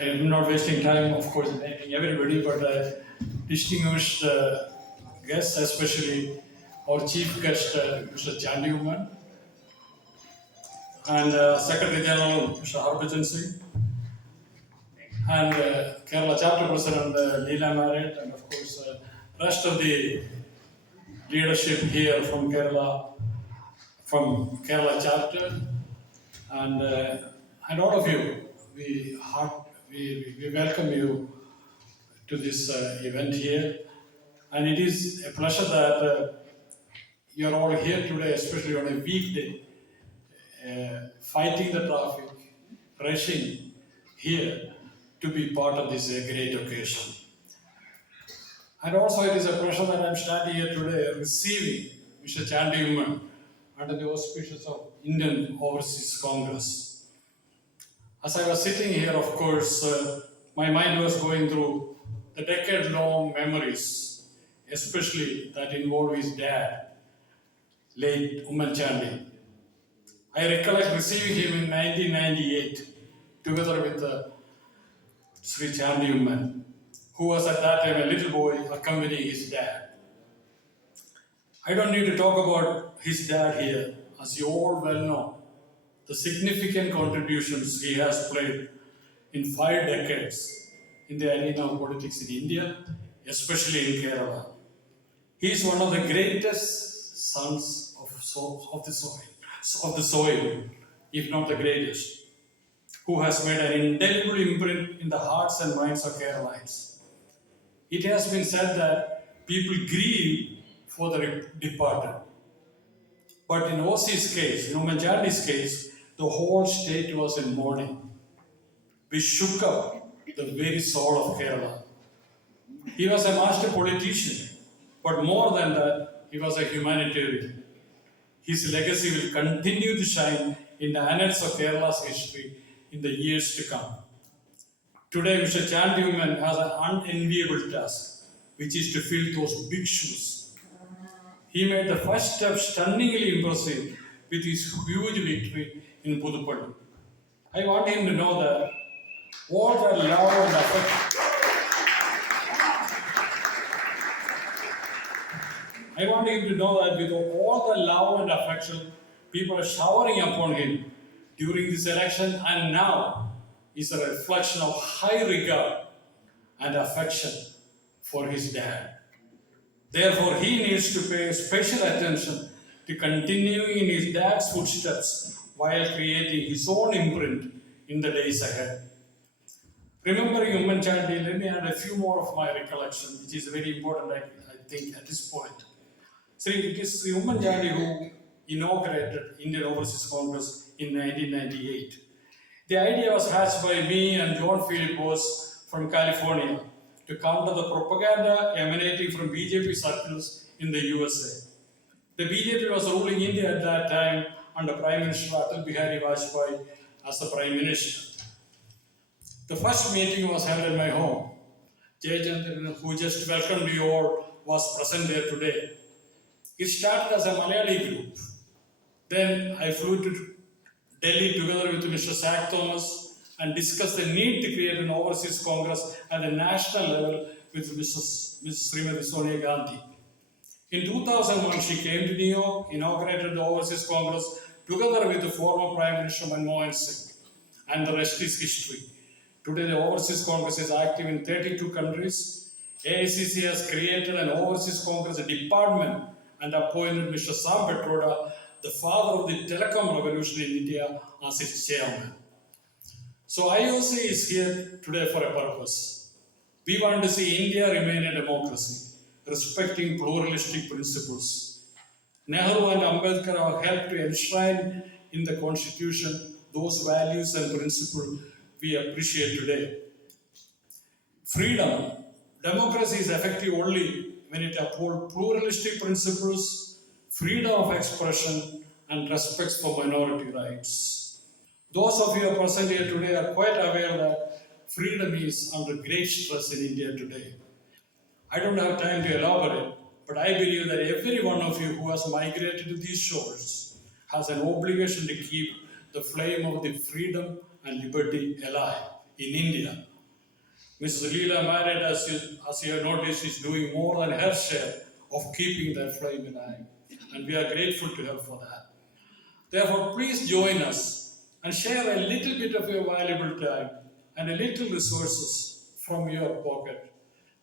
I am not wasting time, of course, thanking everybody, but distinguished guests, especially our chief guest, Mr. Chandy Oommen, and Secretary General, Mr. Harbhajan Singh, and Kerala Chapter President, Leela Maret, and of course, rest of the leadership here from Kerala Chapter, and all of you. We welcome you to this event here, and it is a pleasure that you are all here today, especially on a weekday, fighting the traffic, rushing here to be part of this great occasion. And also, it is a pleasure that I am standing here today receiving Mr. Chandy Oommen under the auspices of Indian Overseas Congress. As I was sitting here, of course, my mind was going through the decade-long memories, especially that involve his dad, late Oommen Chandy. I recollect receiving him in 1998, together with Sree Chandy Oommen, who was at that time a little boy accompanying his dad. I don't need to talk about his dad here, as you all well know the significant contributions he has played in 5 decades in the arena of politics in India, especially in Kerala. He is one of the greatest sons of the soil, if not the greatest, who has made an indelible imprint in the hearts and minds of Keralites. It has been said that people grieve for the departed. But in OC's case, in Oommen Chandy's case, the whole state was in mourning. We shook up the very soul of Kerala. He was a master politician, but more than that, he was a humanitarian. His legacy will continue to shine in the annals of Kerala's history in the years to come. Today, Mr. Chandy Oommen has an unenviable task, which is to fill those big shoes. He made the first step stunningly impressive with his huge victory in Puduppally. I want him to know that all the love and affection. I want him to know that with all the love and affection people are showering upon him during this election and now is a reflection of high regard and affection for his dad. Therefore, he needs to pay special attention to continuing in his dad's footsteps while creating his own imprint in the days ahead. Remembering Oommen Chandy, let me add a few more of my recollection, which is very important, I think, at this point. It is Oommen Chandy who inaugurated Indian Overseas Congress in 1998. The idea was hatched by me and John Philip Bose from California to counter the propaganda emanating from BJP circles in the USA. The BJP was ruling India at that time under Prime Minister Atal Bihari Vajpayee as the Prime Minister. The first meeting was held at my home. Jayachandran, who just welcomed you all, was present there today. It started as a Malayali group. Then I flew to Delhi together with Mr. Zach Thomas and discussed the need to create an overseas congress at the national level with Ms. Srimati Sonia Gandhi. In 2001, she came to New York, inaugurated the Overseas Congress together with the former Prime Minister Manmohan Singh, and the rest is history. Today, the Overseas Congress is active in 32 countries. AICC has created an Overseas Congress department and appointed Mr. Sam Petroda, the father of the telecom revolution in India, as its chairman. So IOC is here today for a purpose. We want to see India remain a democracy, respecting pluralistic principles. Nehru and Ambedkar have helped to enshrine in the Constitution those values and principles we appreciate today. Freedom. Democracy is effective only when it upholds pluralistic principles, freedom of expression, and respect for minority rights. Those of you who are present here today are quite aware that freedom is under great stress in India today. I don't have time to elaborate, but I believe that every one of you who has migrated to these shores has an obligation to keep the flame of the freedom and liberty alive in India. Mrs. Leela Maret, as you have noticed, is doing more than her share of keeping that flame alive. And we are grateful to her for that. Therefore, please join us and share a little bit of your valuable time and a little resources from your pocket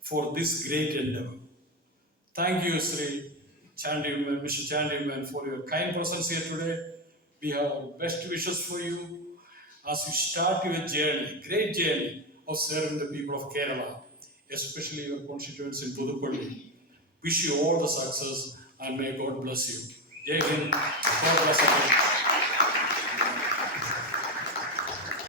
for this great endeavor. Thank you, Sree, Chandy Oommen, Mr. Chandy Oommen, for your kind presence here today. We have our best wishes for you as you start your journey, great journey of serving the people of Kerala, especially your constituents in Thudupalli. Wish you all the success and may God bless you. Jai Hind. God bless you.